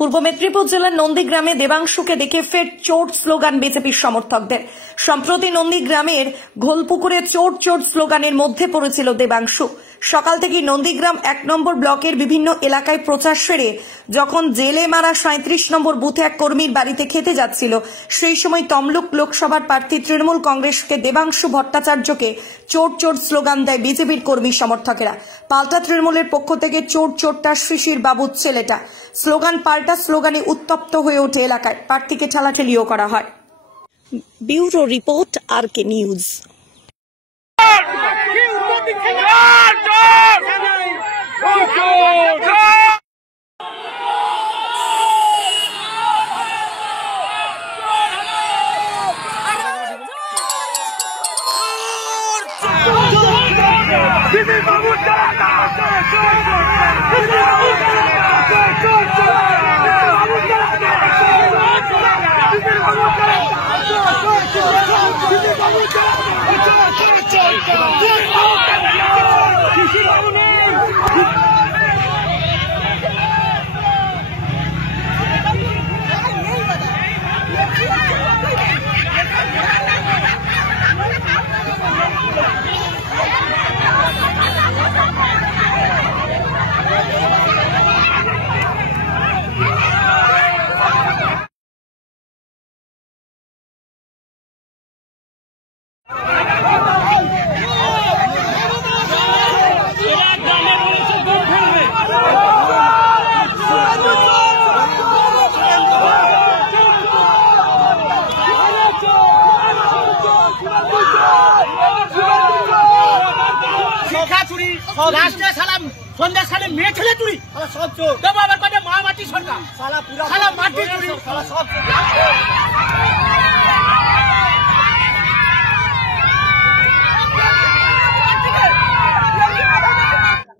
পূর্ব মেদিনীপুর জেলার নন্দীগ্রামে দেবাংশুকে দেখে ফের চোট স্লোগান বিজেপির সমর্থকদের। সম্প্রতি নন্দীগ্রামের ঘোলপুকুরে চোট চোট স্লোগানের মধ্যে পড়েছিল দেবাংশু। সকাল থেকে নন্দীগ্রাম 1 নম্বর ব্লকের বিভিন্ন এলাকায় প্রচার সেরে যখন জেলে মারা 37 নম্বর বুথে এক কর্মীর বাড়িতে খেতে যাচ্ছিল, সেই সময় তমলুক লোকসভার প্রার্থী তৃণমূল কংগ্রেসকে দেবাংশু ভট্টাচার্যকে চোট চোট স্লোগান দেয় বিজেপির কর্মী সমর্থকেরা। পাল্টা তৃণমূলের পক্ষ থেকে চোট চোটটা শিশির বাবুর ছেলেটা স্লোগান পাল্টা স্লোগানে উত্তপ্ত হয়ে ওঠে এলাকায়। প্রার্থীকে ঠেলাঠেলিও করা হয়। Bureau report RK news. রাষ্ট্রে সালাম সন্ধ্যা সালে মেয়ে ছেলে চুরি সব চোর দেবো আবার কথা মা মাটি সরকার সালা মাটি চুরি সব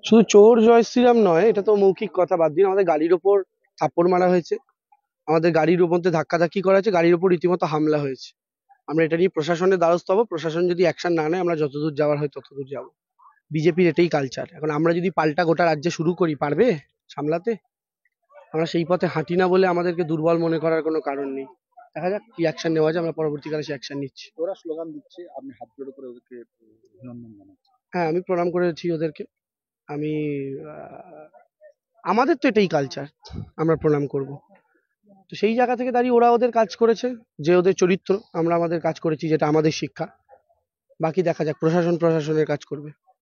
শুধু চোর জয় শ্রীরাম নয়, এটা তো মৌখিক কথা। বাদ দিন, আমাদের গাড়ির ওপর থাপ্পড় মারা হয়েছে, আমাদের গাড়ির উপর ধাক্কাধাক্কি করা হয়েছে, গাড়ির উপর রীতিমতো হামলা হয়েছে। আমরা এটা নিয়ে প্রশাসনের দ্বারস্থ হবো। প্রশাসন যদি অ্যাকশন না নেয়, আমরা যতদূর যাওয়ার হয় ততদূর যাবো। বিজেপির এটাই কালচার। এখন আমরা যদি পাল্টা গোটা রাজ্যে শুরু করি, পারবে সামলাতে? আমরা সেই পথে হাঁটি না বলে আমাদেরকে দুর্বল মনে করার কোনো কারণ নেই। দেখা যাক কি অ্যাকশন নেওয়া যায়, আমরা পরবর্তীকালে সেই অ্যাকশন নিচ্ছি। ওরা স্লোগান দিচ্ছে, আপনি হাত জোড় করে ওদেরকে অভিনন্দন জানাচ্ছেন। হ্যাঁ, আমি প্রণাম করেছি ওদেরকে। আমি আমাদের তো এটাই কালচার, আমরা প্রণাম করব। তো সেই জায়গা থেকে দাঁড়িয়ে ওরা ওদের কাজ করেছে, যে ওদের চরিত্র, আমরা আমাদের কাজ করেছি, যেটা আমাদের শিক্ষা। বাকি দেখা যাক, প্রশাসনের কাজ করবে।